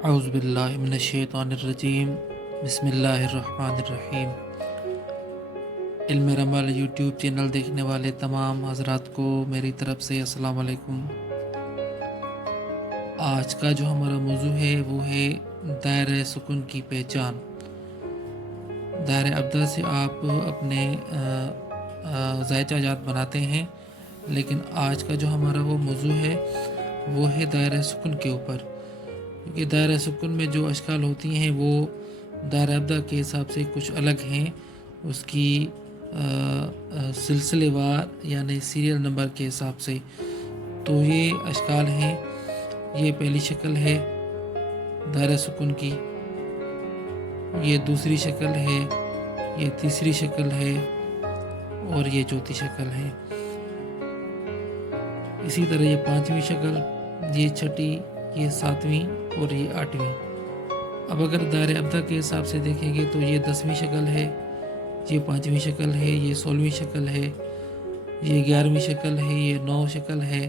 اعوذ باللہ من الشیطان الرجیم، بسم اللہ الرحمن الرحیم۔ علم رمل یوٹیوب چینل دیکھنے والے تمام حضرات کو میری طرف سے السلام علیکم۔ آج کا جو ہمارا موضوع ہے وہ ہے دائرہ سکون کی پہچان۔ دائرہ ابدا سے آپ اپنے ذائچہ جات بناتے ہیں، لیکن آج کا جو ہمارا وہ موضوع ہے وہ ہے دائرہ سکون کے اوپر، کیونکہ دائرہ سکون میں جو اشکال ہوتی ہیں وہ دائرہ ابدا کے حساب سے کچھ الگ ہیں، اس کی سلسلے وار یعنی سیریل نمبر کے حساب سے۔ تو یہ اشکال ہیں، یہ پہلی شکل ہے دائرہ سکون کی، یہ دوسری شکل ہے، یہ تیسری شکل ہے اور یہ چوتھی شکل ہے۔ اسی طرح یہ پانچویں شکل، یہ چھٹی، یہ ساتویں اور یہ آٹھویں۔ اب اگر دائرہ ابدا کے حساب سے دیکھیں گے تو یہ 10ویں شکل ہے، یہ پانچویں شکل ہے، یہ 16ویں شکل ہے، یہ 11ویں شکل ہے، یہ 9 شکل ہے،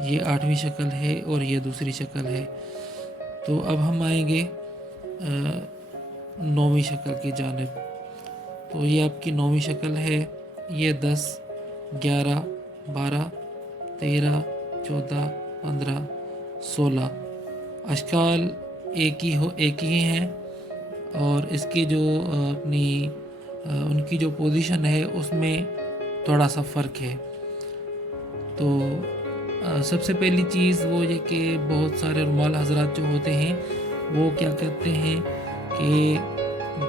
یہ 8ویں شکل ہے اور یہ دوسری شکل ہے۔ تو اب ہم آئیں گے 9ویں شکل کی جانب۔ تو یہ آپ کی 9ویں شکل ہے، یہ 10، 11، 12، 13، 14، 15، 16 اشکال ایک ہی ہیں، اور اس کی جو ان کی جو پوزیشن ہے اس میں تھوڑا سا فرق ہے۔ تو سب سے پہلی چیز وہ یہ کہ بہت سارے رمال حضرات جو ہوتے ہیں وہ کیا کرتے ہیں کہ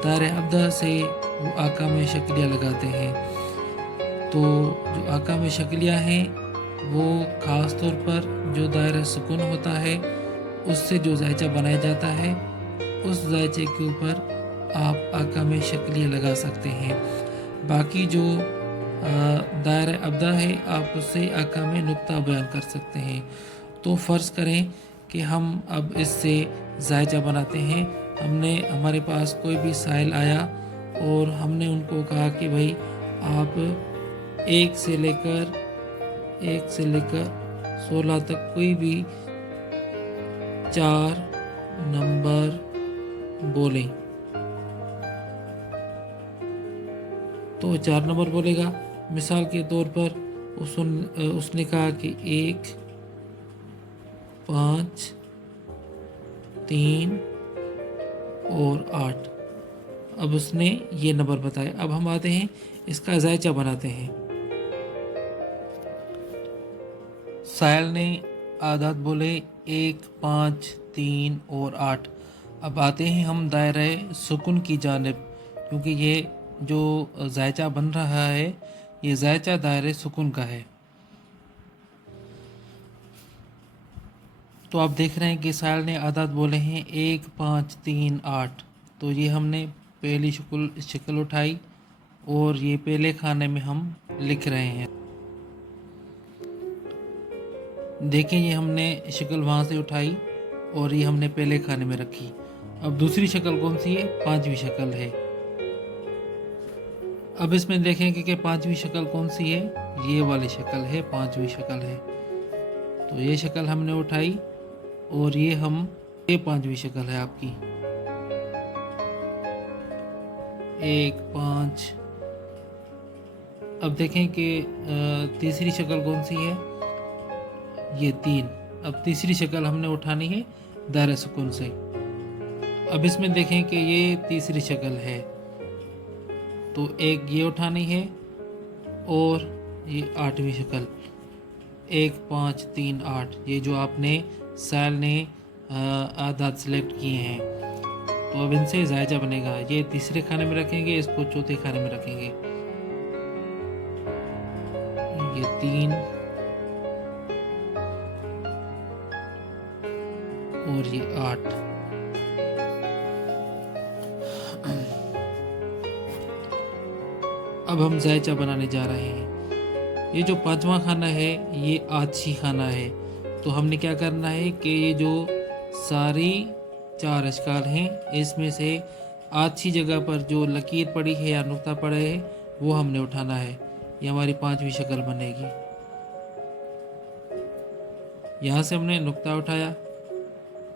دائرہ ابدا سے وہ احکام شکلیہ لگاتے ہیں۔ تو جو احکام شکلیہ ہیں وہ خاص طور پر جو دائرہ سکون ہوتا ہے اس سے جو ذائچہ بنایا جاتا ہے اس ذائچے کے اوپر آپ احکام شکلیہ لگا سکتے ہیں۔ باقی جو دائرہ ابدا ہے آپ اس سے احکام نقطہ بیان کر سکتے ہیں۔ تو فرض کریں کہ ہم اب اس سے ذائچہ بناتے ہیں، ہمارے پاس کوئی بھی سائل آیا اور ہم نے ان کو کہا کہ بھائی آپ 1 سے لے کر 16 تک کوئی بھی 4 نمبر بولیں، تو 4 نمبر بولے گا۔ مثال کے طور پر اس نے کہا کہ 1، 5، 3 اور 8۔ اب اس نے یہ نمبر بتایا۔ اب ہم آتے ہیں اس کا ذائچہ بناتے ہیں۔ سائل نے اعداد بولے 1، 5، 3 اور 8۔ اب آتے ہیں ہم دائرہ سکون کی جانب، کیونکہ یہ جو ذائچہ بن رہا ہے یہ ذائچہ دائرہ سکون کا ہے۔ تو آپ دیکھ رہے ہیں کہ سائل نے اعداد بولے ہیں 1، 5، 3، 8۔ تو یہ ہم نے پہلی شکل اٹھائی اور یہ پہلے کھانے میں ہم لکھ رہے ہیں۔ دیکھیں یہ ہم نے شکل وہاں سے اٹھائی اور یہ ہم نے پہلے کھانے میں رکھی۔ اب دوسری شکل کون سی ہے؟ 5ویں شکل ہے۔ اب اس میں دیکھیں کہ 5ویں شکل کون سی ہے؟ یہ والی شکل ہے، 5ویں شکل ہے۔ تو یہ شکل ہم نے اٹھائی اور یہ 5ویں شکل ہے آپ کی، 1، 5۔ اب دیکھیں کہ تیسری شکل کون سی ہے؟ یہ 3۔ اب تیسری شکل ہم نے اٹھانی ہے دائرہ سکون سے۔ اب اس میں دیکھیں کہ یہ تیسری شکل ہے، تو ایک یہ اٹھانی ہے اور یہ 8ویں شکل، 1، 5، 3، 8۔ یہ جو آپ نے سائل نے اعداد سلیکٹ کیے ہیں، تو اب ان سے ذائچہ بنے گا۔ یہ تیسرے کھانے میں رکھیں گے، اس کو چوتھے کھانے میں رکھیں گے۔ یہ 3 اور یہ 8۔ اب ہم ذائچہ بنانے جا رہے ہیں۔ یہ جو 5واں کھانہ ہے یہ آتشی کھانہ ہے۔ تو ہم نے کیا کرنا ہے کہ یہ جو ساری 4 اشکال ہیں اس میں سے آتشی جگہ پر جو لکیر پڑی ہے یا نقطہ پڑا ہے وہ ہم نے اٹھانا ہے۔ یہ ہماری 5ویں شکل بنے گی۔ یہاں سے ہم نے نقطہ اٹھایا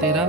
13।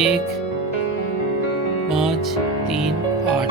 1 5 3 8।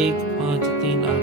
1 5 3 8।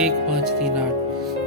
1 5 3 8।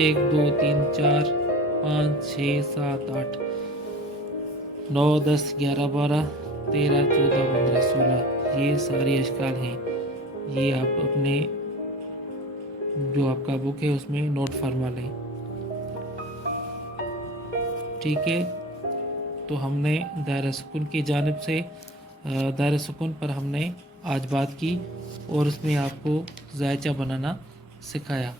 1 2 3 4 5 6 7 8। 9 10 11 12 13 14 15 16 یہ ساری اشکال ہیں، یہ آپ اپنے جو آپ کا بک ہے اس میں نوٹ فرما لیں، ٹھیک ہے۔ تو ہم نے دائرہ سکون کی جانب سے دائرہ سکون پر ہم نے آج بات کی اور اس میں آپ کو ذائچہ بنانا سکھایا۔